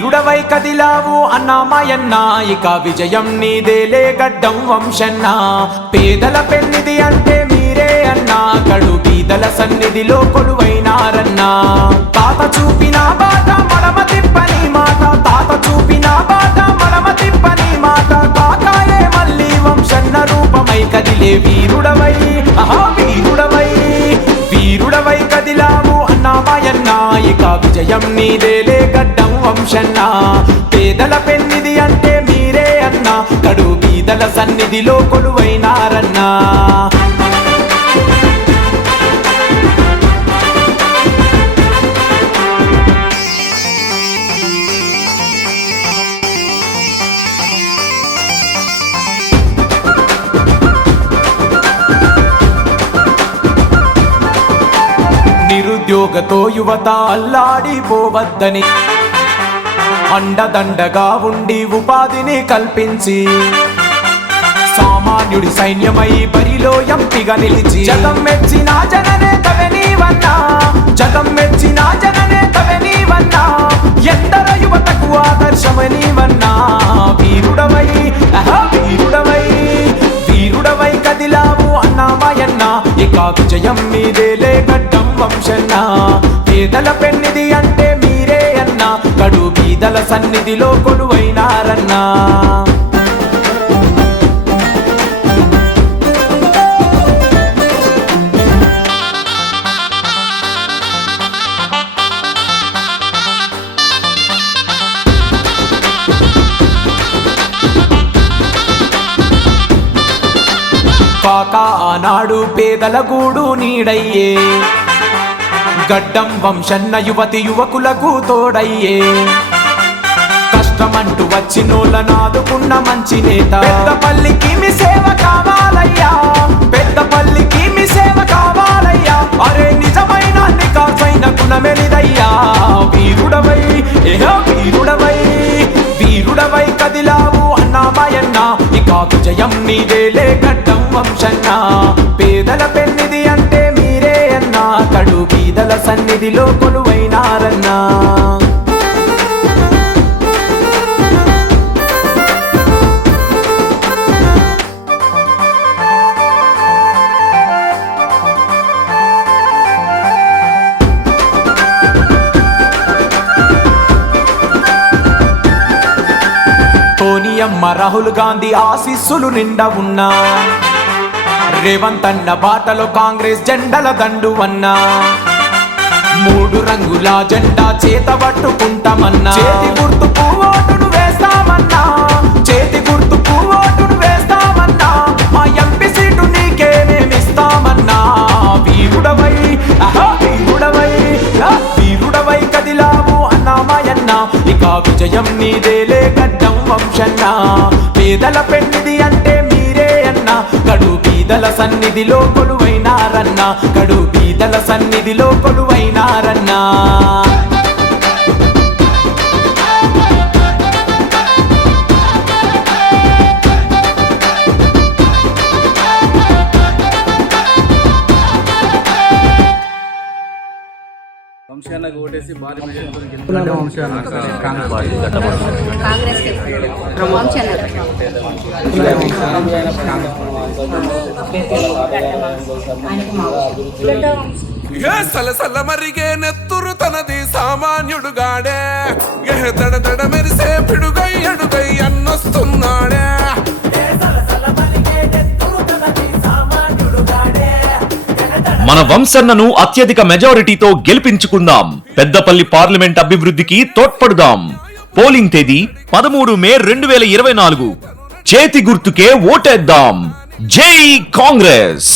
వీరుడవై కదిలావు అన్నామాయన్న, ఇక విజయం నీదేలే గడ్డం వంశన్న. పేదల పెన్నిది అంటే మీరే అన్నా, కడు బీదల సన్నిధిలో కొలువైనారన్నా. తాత చూపిన బాట మడమ తిప్పని మాట, తాత చూపిన బాట మడమ తిప్పని మాట. కాకాయే మళ్ళీ వంశన్న రూపమై కదిలే వీరుడవై, వీరుడవై కదిలావు అన్నామాయన్న, ఇక విజయం నీదేలే గడ్డం వంశన్న. పేదల పెన్నిది అంటే మీరే అన్నా, కడు బీదల సన్నిధిలో కొలువైనారన్నా. నిరుద్యోగతో యువత అల్లాడిపోవద్దని, అండదండగా ఉండి ఉపాధిని కల్పించి, సామాన్యుడి సైన్యమై బరిలో ఎంపిగా నిలిచి, జగం మెచ్చిన జననేతవే నీవన్నా, జగం మెచ్చిన జననేతవే నీవన్నా. ఎందరో యువతకు ఆదర్శమే నీవన్నా. వీరుడవై వీరుడవై కదిలావు అన్నామాయన్న, ఇక విజయం మీదేలే గడ్డం వంశన్న. పేదల పెన్నిది అంటే మీరే అన్నా, కడు బీదల సన్నిధిలో కొలువైనారన్నా. కాకా ఆనాడు పేదల గూడు నీడయ్యే, గడ్డం వంశన్న యువతి యువకులకు తోడయ్యే. కష్టమంటూ వచ్చినోళ్ళను ఆదుకున్న మంచి నేత. పెద్దపల్లికి మీ సేవ కావాలయ్యా, పెద్దపల్లికి మీ సేవ కావాలయ్యా. అరే నిజమైన నికాసైన గుణమెలిదయ్యా. వీరుడవై వీరుడవై కదిలావు అన్నామాయన్న, ఇక విజయం నీదేలే గడ్డం వంశన్న. పేదల పెన్నిది అంటే మీరే అన్నా, కడు బీదల సన్నిధిలో కొలువైనారన్నా. సోనియమ్మ రాహుల్ గాంధీ ఆశీస్సులు నిండా ఉన్నా, రేవంత్ అన్న బాటలో కాంగ్రెస్ జెండల దండు అన్నా. 3 రంగుల జెండా చేత పట్టుకుంటామన్నా. చేతి గుర్తుకు ఓటును వేస్తామన్నా, చేతి గుర్తుకు ఓటును వేస్తామన్నా. మా ఎంపీ సీటు నీకే మేమిస్తామన్నా. వీరుడవై కదిలావు అన్నామాయన్న, ఇక విజయం నీదేలే గడ్డం వంశన్న. పేదల పెన్నిది అంటే మీరే అన్నా, కడు బీదల సన్నిధిలో కొలువైనారన్నా, కడు బీదల సన్నిధిలో కొలువైనారన్నా. వంశానికి ఓటేసి భారీ మెజారిటీతో సలసల మరిగే నెత్తురు తనది సామాన్యుడుగాడే. దడ దడ మెరిసే పిడుగై అడుగై అన్నొస్తున్నాడే. మన వంశన్నను అత్యధిక మెజారిటీతో గెలిపించుకుందాం. పెద్దపల్లి పార్లమెంట్ అభివృద్ధికి తోడ్పడుదాం. పోలింగ్ తేదీ 13 మే 2024. చేతి గుర్తుకే ఓటేద్దాం. జై కాంగ్రెస్.